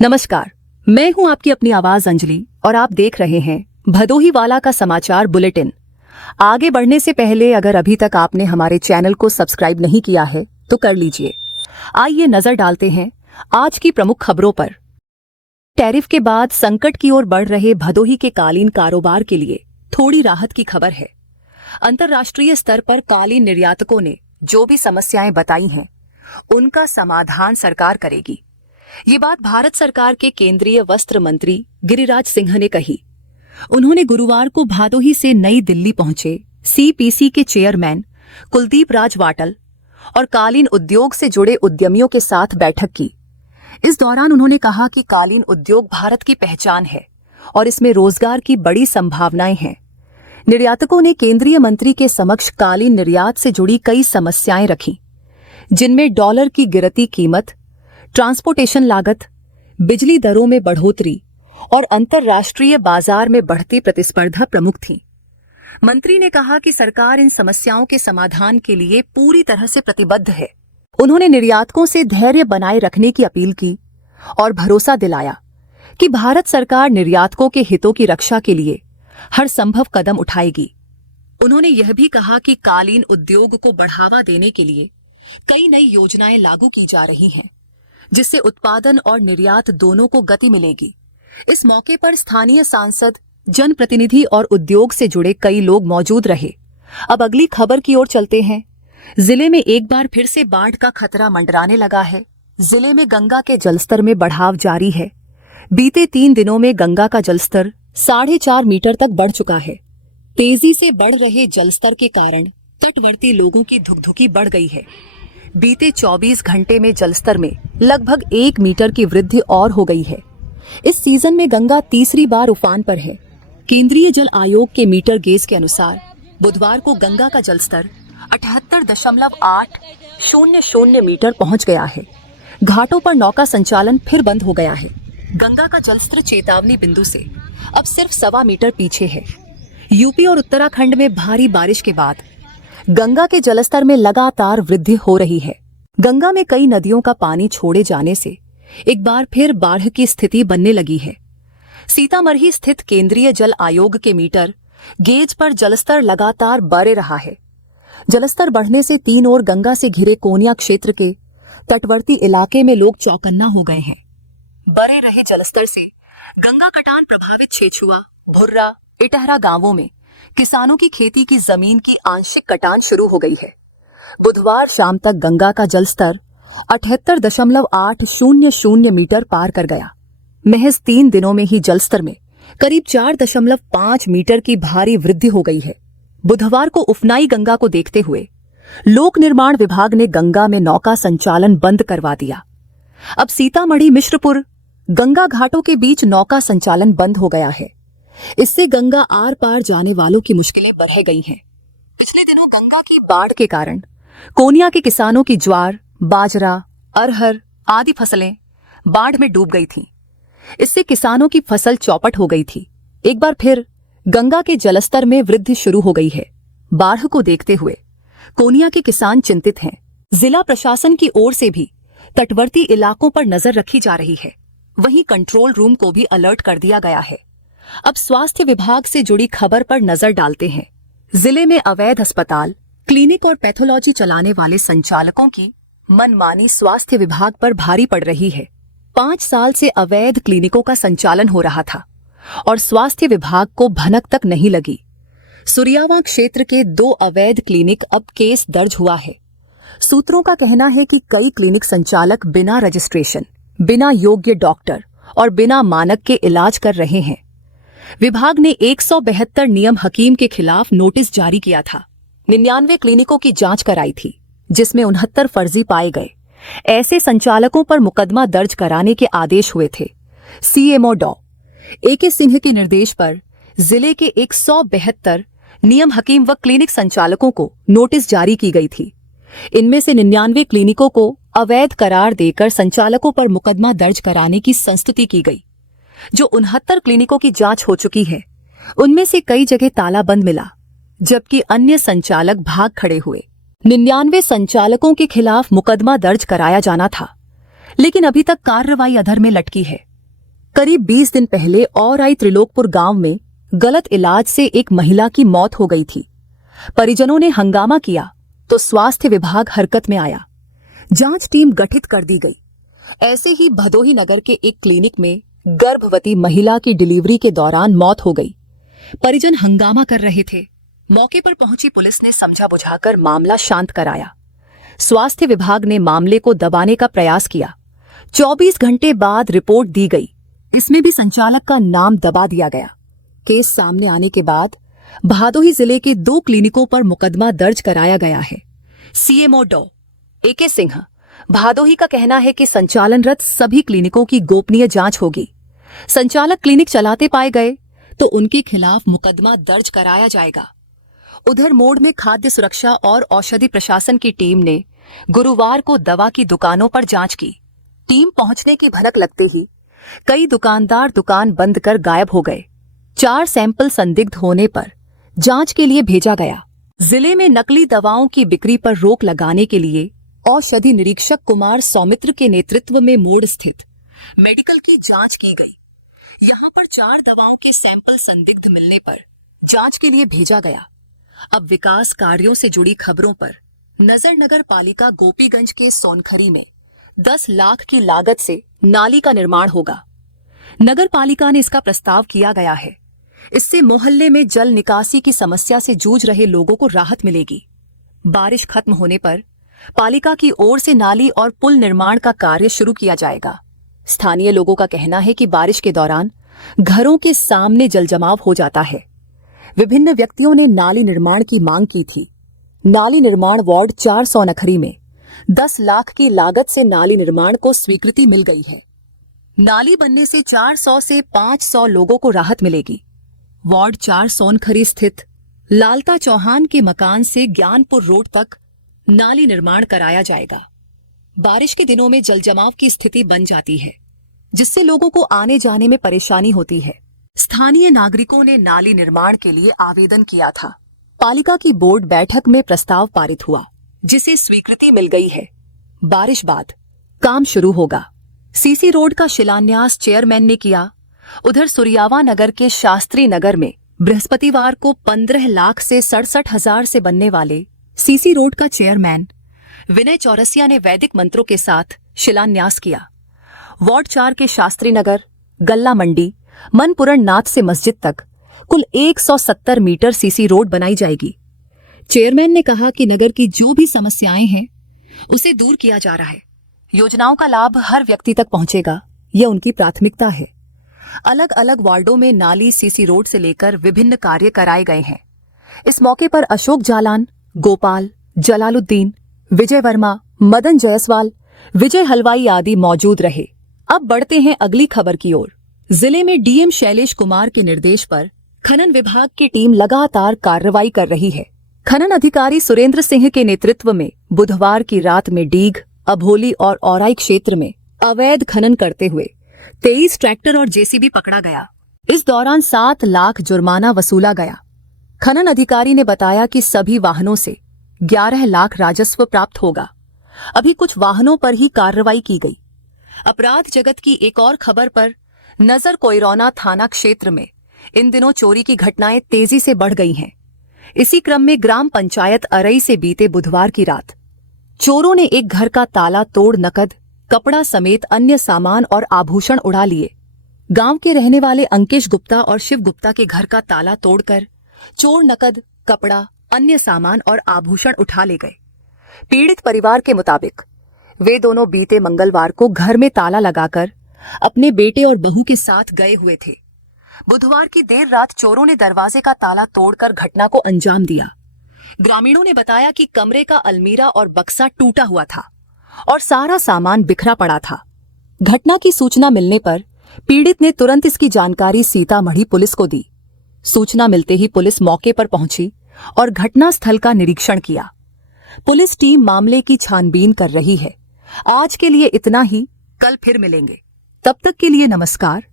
नमस्कार, मैं हूं आपकी अपनी आवाज अंजलि और आप देख रहे हैं भदोही वाला का समाचार बुलेटिन। आगे बढ़ने से पहले अगर अभी तक आपने हमारे चैनल को सब्सक्राइब नहीं किया है तो कर लीजिए। आइए नजर डालते हैं आज की प्रमुख खबरों पर। टैरिफ के बाद संकट की ओर बढ़ रहे भदोही के कालीन कारोबार के लिए थोड़ी राहत की खबर है। अंतर्राष्ट्रीय स्तर पर कालीन निर्यातकों ने जो भी समस्याएं बताई हैं उनका समाधान सरकार करेगी। ये बात भारत सरकार के केंद्रीय वस्त्र मंत्री गिरिराज सिंह ने कही। उन्होंने गुरुवार को भदोही से नई दिल्ली पहुंचे सीपीसी के चेयरमैन कुलदीप राज वाटल और कालीन उद्योग से जुड़े उद्यमियों के साथ बैठक की। इस दौरान उन्होंने कहा कि कालीन उद्योग भारत की पहचान है और इसमें रोजगार की बड़ी संभावनाएं हैं। निर्यातकों ने केंद्रीय मंत्री के समक्ष कालीन निर्यात से जुड़ी कई समस्याएं रखी, जिनमें डॉलर की गिरती कीमत, ट्रांसपोर्टेशन लागत, बिजली दरों में बढ़ोतरी और अंतर्राष्ट्रीय बाजार में बढ़ती प्रतिस्पर्धा प्रमुख थीं। मंत्री ने कहा कि सरकार इन समस्याओं के समाधान के लिए पूरी तरह से प्रतिबद्ध है। उन्होंने निर्यातकों से धैर्य बनाए रखने की अपील की और भरोसा दिलाया कि भारत सरकार निर्यातकों के हितों की रक्षा के लिए हर संभव कदम उठाएगी। उन्होंने यह भी कहा कि कालीन उद्योग को बढ़ावा देने के लिए कई नई योजनाएं लागू की जा रही हैं, जिससे उत्पादन और निर्यात दोनों को गति मिलेगी। इस मौके पर स्थानीय सांसद, जनप्रतिनिधि और उद्योग से जुड़े कई लोग मौजूद रहे। अब अगली खबर की ओर चलते हैं। जिले में एक बार फिर से बाढ़ का खतरा मंडराने लगा है। जिले में गंगा के जलस्तर में बढ़ाव जारी है। बीते 3 दिनों में गंगा का जलस्तर 4.5 मीटर तक बढ़ चुका है। तेजी से बढ़ रहे जलस्तर के कारण तटवर्ती लोगों की धुकधुकी बढ़ गई है। बीते 24 घंटे में जलस्तर में लगभग 1 मीटर की वृद्धि और हो गई है। इस सीजन में गंगा तीसरी बार उफान पर है। केंद्रीय जल आयोग के मीटर गेज के अनुसार बुधवार को गंगा का जलस्तर 78.800 मीटर पहुंच गया है। घाटों पर नौका संचालन फिर बंद हो गया है। गंगा का जलस्तर चेतावनी बिंदु से अब सिर्फ 1.25 मीटर पीछे है। यूपी और उत्तराखंड में भारी बारिश के बाद गंगा के जलस्तर में लगातार वृद्धि हो रही है। गंगा में कई नदियों का पानी छोड़े जाने से एक बार फिर बाढ़ की स्थिति बनने लगी है। सीतामढ़ी स्थित केंद्रीय जल आयोग के मीटर गेज पर जलस्तर लगातार बढ़ रहा है। जलस्तर बढ़ने से 3 ओर गंगा से घिरे कोनिया क्षेत्र के तटवर्ती इलाके में लोग चौकन्ना हो गए हैं। बढ़े रहे जलस्तर से गंगा कटान प्रभावित छेछुआ, भुर्रा, इटहरा गांवों में किसानों की खेती की जमीन की आंशिक कटान शुरू हो गई है। बुधवार शाम तक गंगा का जलस्तर 78.800 मीटर पार कर गया। महज 3 दिनों में ही जलस्तर में करीब 4.5 मीटर की भारी वृद्धि हो गई है। बुधवार को उफनाई गंगा को देखते हुए लोक निर्माण विभाग ने गंगा में नौका संचालन बंद करवा दिया। अब सीतामढ़ी मिश्रपुर गंगा घाटों के बीच नौका संचालन बंद हो गया है। इससे गंगा आर पार जाने वालों की मुश्किलें बढ़ गई हैं। पिछले दिनों गंगा की बाढ़ के कारण कोनिया के किसानों की ज्वार, बाजरा, अरहर आदि फसलें बाढ़ में डूब गई थीं। इससे किसानों की फसल चौपट हो गई थी। एक बार फिर गंगा के जलस्तर में वृद्धि शुरू हो गई है। बाढ़ को देखते हुए कोनिया के किसान चिंतित हैं। जिला प्रशासन की ओर से भी तटवर्ती इलाकों पर नजर रखी जा रही है। वहीं कंट्रोल रूम को भी अलर्ट कर दिया गया है। अब स्वास्थ्य विभाग से जुड़ी खबर पर नजर डालते हैं। जिले में अवैध अस्पताल, क्लिनिक और पैथोलॉजी चलाने वाले संचालकों की मनमानी स्वास्थ्य विभाग पर भारी पड़ रही है। 5 साल से अवैध क्लिनिकों का संचालन हो रहा था और स्वास्थ्य विभाग को भनक तक नहीं लगी। सुरियावा क्षेत्र के 2 अवैध क्लिनिक अब केस दर्ज हुआ है। सूत्रों का कहना है कि कई क्लिनिक संचालक बिना रजिस्ट्रेशन, बिना योग्य डॉक्टर और बिना मानक के इलाज कर रहे हैं। विभाग ने 172 नियम हकीम के खिलाफ नोटिस जारी किया था। 99 क्लिनिकों की जांच कराई थी, जिसमें 69 फर्जी पाए गए। ऐसे संचालकों पर मुकदमा दर्ज कराने के आदेश हुए थे। सीएमओ डॉ. ए.के. सिंह के निर्देश पर जिले के 172 नियम हकीम व क्लिनिक संचालकों को नोटिस जारी की गई थी। इनमें से 99 क्लिनिकों को अवैध करार देकर संचालकों पर मुकदमा दर्ज कराने की संस्तुति की गई। जो 69 क्लिनिकों की जांच हो चुकी है, उनमें से कई जगह ताला बंद मिला, जबकि अन्य संचालक भाग खड़े हुए। 99 संचालकों के खिलाफ मुकदमा दर्ज कराया जाना था, लेकिन अभी तक कार्रवाई अधर में लटकी है। करीब 20 दिन पहले औराई त्रिलोकपुर गांव में गलत इलाज से एक महिला की मौत हो गई थी। परिजनों ने हंगामा किया तो स्वास्थ्य विभाग हरकत में आया। जांच टीम गठित कर दी गई। ऐसे ही भदोही नगर के एक क्लिनिक में गर्भवती महिला की डिलीवरी के दौरान मौत हो गई। परिजन हंगामा कर रहे थे। मौके पर पहुंची पुलिस ने समझा बुझाकर मामला शांत कराया। स्वास्थ्य विभाग ने मामले को दबाने का प्रयास किया। 24 घंटे बाद रिपोर्ट दी गई। इसमें भी संचालक का नाम दबा दिया गया। केस सामने आने के बाद भदोही जिले के 2 क्लिनिकों पर मुकदमा दर्ज कराया गया है। सीएमओ डॉ. ए.के. सिंह भदोही का कहना है कि संचालनरत सभी क्लिनिकों की गोपनीय जांच होगी। संचालक क्लिनिक चलाते पाए गए तो उनके खिलाफ मुकदमा दर्ज कराया जाएगा। उधर मोड़ में खाद्य सुरक्षा और औषधि प्रशासन की टीम ने गुरुवार को दवा की दुकानों पर जांच की। टीम पहुंचने की भनक लगते ही कई दुकानदार दुकान बंद कर गायब हो गए। 4 सैंपल संदिग्ध होने पर जांच के लिए भेजा गया। जिले में नकली दवाओं की बिक्री पर रोक लगाने के लिए औषधि निरीक्षक कुमार सौमित्र के नेतृत्व में मोड़ स्थित मेडिकल की जांच की गई। यहां पर 4 दवाओं के सैंपल संदिग्ध मिलने पर जांच के लिए भेजा गया। अब विकास कार्यों से जुड़ी खबरों पर नजर। नगर पालिका गोपीगंज के सोनखरी में 10 लाख की लागत से नाली का निर्माण होगा। नगर पालिका ने इसका प्रस्ताव किया गया है। इससे मोहल्ले में जल निकासी की समस्या से जूझ रहे लोगों को राहत मिलेगी। बारिश खत्म होने पर पालिका की ओर से नाली और पुल निर्माण का कार्य शुरू किया जाएगा। स्थानीय लोगों का कहना है कि बारिश के दौरान घरों के सामने जलजमाव हो जाता है। विभिन्न व्यक्तियों ने नाली निर्माण की मांग की थी। नाली निर्माण वार्ड 4 सोनखरी में 10 लाख की लागत से नाली निर्माण को स्वीकृति मिल गई है। नाली बनने से 400 से 500 लोगों को राहत मिलेगी। वार्ड 4 सोनखरी स्थित लालता चौहान के मकान से ज्ञानपुर रोड तक नाली निर्माण कराया जाएगा। बारिश के दिनों में जलजमाव की स्थिति बन जाती है, जिससे लोगों को आने जाने में परेशानी होती है। स्थानीय नागरिकों ने नाली निर्माण के लिए आवेदन किया था। पालिका की बोर्ड बैठक में प्रस्ताव पारित हुआ, जिसे स्वीकृति मिल गई है। बारिश बाद काम शुरू होगा। सीसी रोड का शिलान्यास चेयरमैन ने किया। उधर सुरियावा नगर के शास्त्री नगर में बृहस्पतिवार को 15 लाख से 67,000 से बनने वाले सीसी रोड का चेयरमैन विनय चौरसिया ने वैदिक मंत्रों के साथ शिलान्यास किया। वार्ड 4 के शास्त्री नगर, गल्ला मंडी, मनपुरण नाथ से मस्जिद तक कुल 170 मीटर सीसी रोड बनाई जाएगी। चेयरमैन ने कहा कि नगर की जो भी समस्याएं हैं उसे दूर किया जा रहा है। योजनाओं का लाभ हर व्यक्ति तक पहुंचेगा, यह उनकी प्राथमिकता है। अलग अलग वार्डों में नाली, सीसी रोड से लेकर विभिन्न कार्य कराए गए हैं। इस मौके पर अशोक जालान, गोपाल, जलालुद्दीन, विजय वर्मा, मदन जायसवाल, विजय हलवाई आदि मौजूद रहे। अब बढ़ते हैं अगली खबर की ओर। जिले में डीएम शैलेश कुमार के निर्देश पर खनन विभाग की टीम लगातार कार्रवाई कर रही है। खनन अधिकारी सुरेंद्र सिंह के नेतृत्व में बुधवार की रात में डीग, अभोली और औराई क्षेत्र में अवैध खनन करते हुए 23 ट्रैक्टर और जेसीबी पकड़ा गया। इस दौरान 7 लाख जुर्माना वसूला गया। खनन अधिकारी ने बताया कि सभी वाहनों से 11 लाख राजस्व प्राप्त होगा। अभी कुछ वाहनों पर ही कार्रवाई की गई। अपराध जगत की एक और खबर पर नजर। कोइरौना थाना क्षेत्र में इन दिनों चोरी की घटनाएं तेजी से बढ़ गई हैं। इसी क्रम में ग्राम पंचायत अरई से बीते बुधवार की रात चोरों ने एक घर का ताला तोड़ नकद, कपड़ा समेत अन्य सामान और आभूषण उड़ा लिए। गांव के रहने वाले अंकिश गुप्ता और शिव गुप्ता के घर का ताला तोड़कर चोर नकद, कपड़ा, अन्य सामान और आभूषण उठा ले गए। पीड़ित परिवार के मुताबिक वे दोनों बीते मंगलवार को घर में ताला लगाकर अपने बेटे और बहू के साथ गए हुए थे। बुधवार की देर रात चोरों ने दरवाजे का ताला तोड़कर घटना को अंजाम दिया। ग्रामीणों ने बताया कि कमरे का अलमीरा और बक्सा टूटा हुआ था और सारा सामान बिखरा पड़ा था। घटना की सूचना मिलने पर पीड़ित ने तुरंत इसकी जानकारी सीतामढ़ी पुलिस को दी। सूचना मिलते ही पुलिस मौके पर पहुंची और घटनास्थल का निरीक्षण किया। पुलिस टीम मामले की छानबीन कर रही है। आज के लिए इतना ही, कल फिर मिलेंगे। तब तक के लिए नमस्कार।